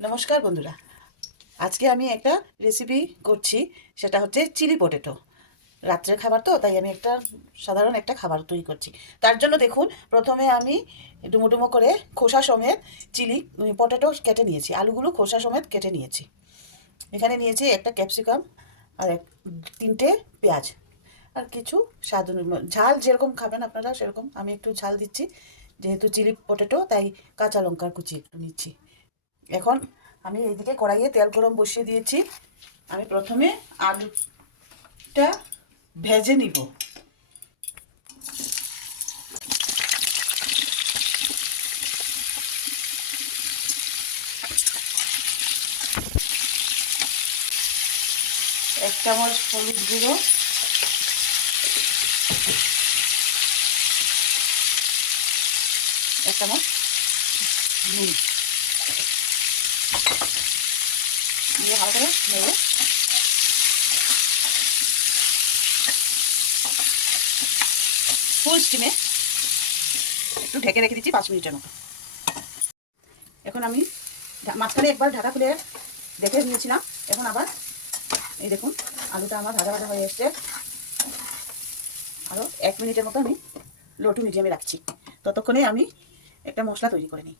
নমস্কার বন্ধুরা, আজকে আমি একটা রেসিপি করছি। সেটা হচ্ছে চিলি পটেটো। রাত্রের খাবার তো, তাই আমি সাধারণ একটা খাবার তৈরি করছি। তার জন্য দেখুন, প্রথমে আমি ডুমো ডুমো করে খোসা সমেত চিলি পটেটো কেটে নিয়েছি। আলুগুলো খোসা সমেত কেটে নিয়েছি। এখানে নিয়েছি একটা ক্যাপসিকাম আর তিনটে পেঁয়াজ আর কিছু স্বাদ ঝাল যেরকম খাবেন আপনারা সেরকম। আমি একটু ঝাল দিচ্ছি যেহেতু চিলি পটেটো, তাই কাঁচা লঙ্কার কুচি একটু নিচ্ছি। এখন আমি এইদিকে কড়াইয়ে তেল গরম বসিয়ে দিয়েছি। আমি প্রথমে আলুটা ভেজে নিব। এক চামচ হলুদ গুঁড়ো, এক চামচ নুন দিয়ে ভালো করে নেড়ে ফুল স্টিমে একটু ঢেকে রেখে দিচ্ছি 5 মিনিটের মতো। এখন আমি মাঝখানে একবার ঢাকা খুলে দেখে নিয়েছিলাম। এখন আবার এই দেখুন, আলুটা আমার ভাজা ভাজা হয়ে এসছে। আরও 1 মিনিটের মতো আমি লো টু মিডিয়ামে রাখছি। ততক্ষণে আমি একটা মশলা তৈরি করে নিই।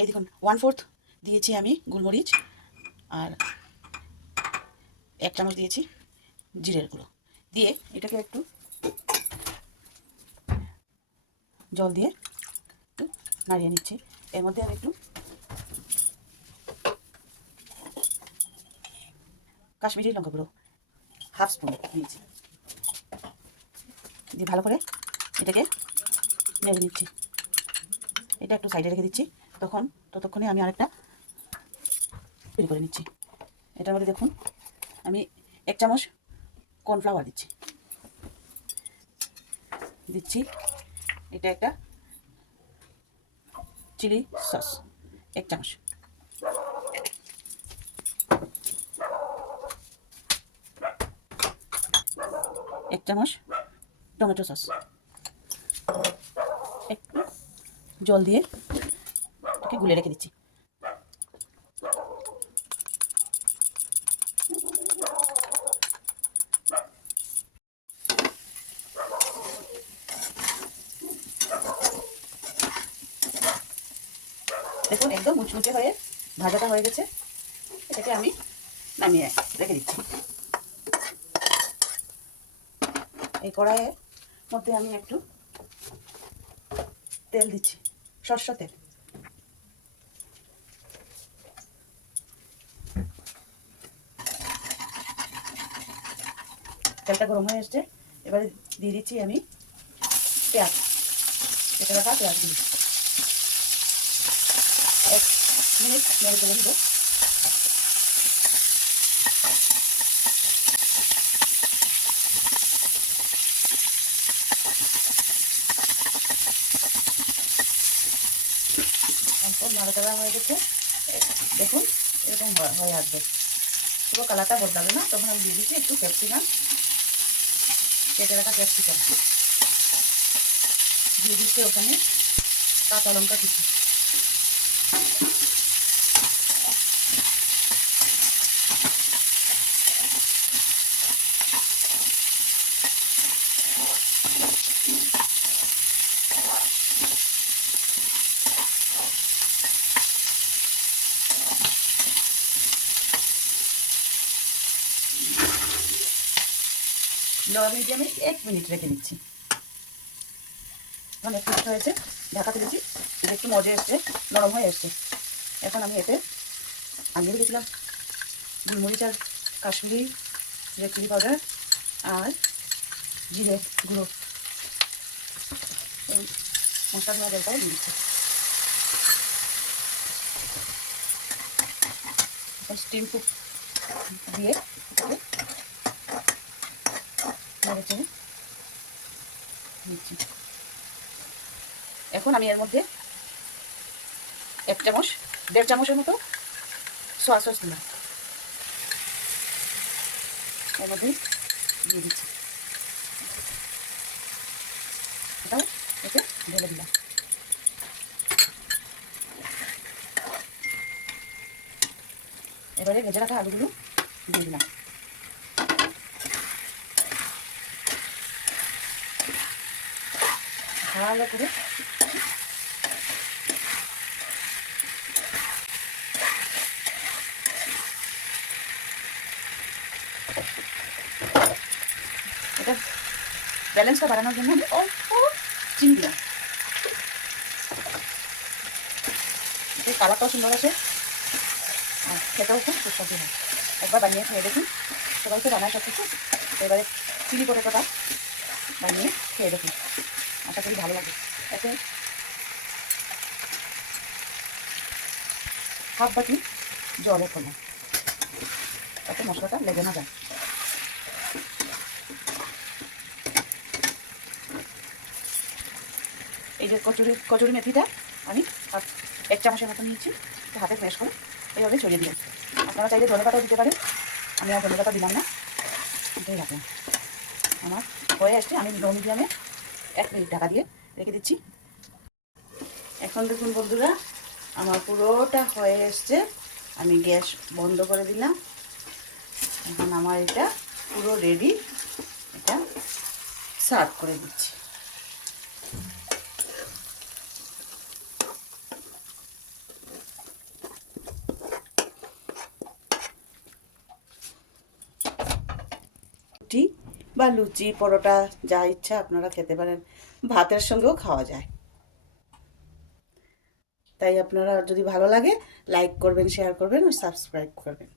এই দেখুন, 1/4 দিয়েছি আমি গোলমরিচ, আর 1 চামচ দিয়েছি জিরের গুঁড়ো। দিয়ে এটাকে একটু জল দিয়ে একটু নাড়িয়ে নিচ্ছি। এর মধ্যে আমি একটু কাশ্মীরি লঙ্কা গুঁড়ো 1/2 স্পুন দিয়েছি। দিয়ে ভালো করে এটাকে নেড়ে নিচ্ছি। এটা একটু সাইডে রেখে দিচ্ছি। ততক্ষণে আমি আরেকটা তৈরি করে নিচ্ছি। এটার মধ্যে দেখুন, আমি 1 চামচ কর্নফ্লাওয়ার দিচ্ছি। এটা একটা চিলি সস 1 চামচ, 1 চামচ টমেটো সস, একটু জল দিয়ে এটাকে গুলে রেখে দিচ্ছি। দেখুন, একদম মুচমুচে হয়ে ভাজাটা হয়ে গেছে। এটাকে আমি নামিয়ে রেখে দিচ্ছি। এই কড়াইয়ের মধ্যে আমি একটু তেল দিচ্ছি, সরষের তেল। তেলটা গরম হয়ে এসছে। এবারে দিয়ে দিচ্ছি আমি পেঁয়াজ, কেটে রাখা পেঁয়াজগুলি। 1 মিনিট নেড়ে চেড়ে দেবো। অল্প নাড়াচাড়া হয়ে গেছে। দেখুন, এরকম হয়ে আসবে। পুরো কালারটা বদলাবে না। তখন আমি দিয়ে দিচ্ছি একটু ক্যাপসিকাম, কেটে রাখা ক্যাপসিকাম দিয়ে দিচ্ছি। ওখানে কাঁচা লঙ্কা কুচি, লো মিডিয়ামে 1 মিনিট রেখে দিচ্ছি। এখন 1 মিনিট হয়েছে, ঢাকা তুলেছি। এটা একটু মজে এসছে, নরম হয়ে এসছে। এখন আমি এতে আনিয়ে রেখেছিলাম গোলমরিচ আর কাশ্মীরি রেড চিলি পাউডার আর জিরে গুঁড়ো, এই মশলা ধোয়া জলটাও দিয়ে দিচ্ছি। এখন স্টিম কুক দিয়ে নেড়ে চেড়ে দিচ্ছি। এখন আমি এর মধ্যে 1.5 চামচের মতো সয়া সস দিলাম, এর মধ্যে দিয়ে দিচ্ছি। এটাও এতে ঢেলে দিলাম। এবারে ভেজে রাখা আলুগুলো দিয়ে দিলাম। ভালো করে এটা ব্যালেন্সটা বাড়ানোর জন্য আমি অল্প চিনি দিলাম। এই কালারটাও সুন্দর আছে আর খেতেও খুব সুস্বাদু হয়। একবার বানিয়ে খেয়ে দেখুন, সবাই তো বানায় সব কিছু। এবারে চিলি পটেটোটা বানিয়ে খেয়ে দেখুন, আশা করি ভালো লাগে। এতে হাফ বাটি জলে ফোলা, তাতে মশলাটা লেগে না যায়। এই যে কচুরি মেথিটা আমি এক চামচের মতো নিয়েছি, হাতে ফ্রেশ করে এইভাবে ছড়িয়ে দিলাম। আপনারা চাইলে ধনেপাতাও দিতে পারেন, আমি আর ধনেপাতা দিলাম না, এটাই রাখলাম। আমার হয়ে আসছে, আমি লো মিডিয়ামে 1 মিনিট ঢাকা দিয়ে রেখে দিচ্ছি। এখন দেখুন বন্ধুরা, আমার পুরোটা হয়ে এসছে, আমি গ্যাস বন্ধ করে দিলাম। এখন আমার এটা পুরো রেডি, এটা সার্ভ করে দিচ্ছি। রুটি বা লুচি, পরোটা, যা ইচ্ছা আপনারা খেতে পারেন, ভাতের সঙ্গেও খাওয়া যায়। তাই আপনারা যদি ভালো লাগে লাইক করবেন, শেয়ার করবেন ও সাবস্ক্রাইব করবেন।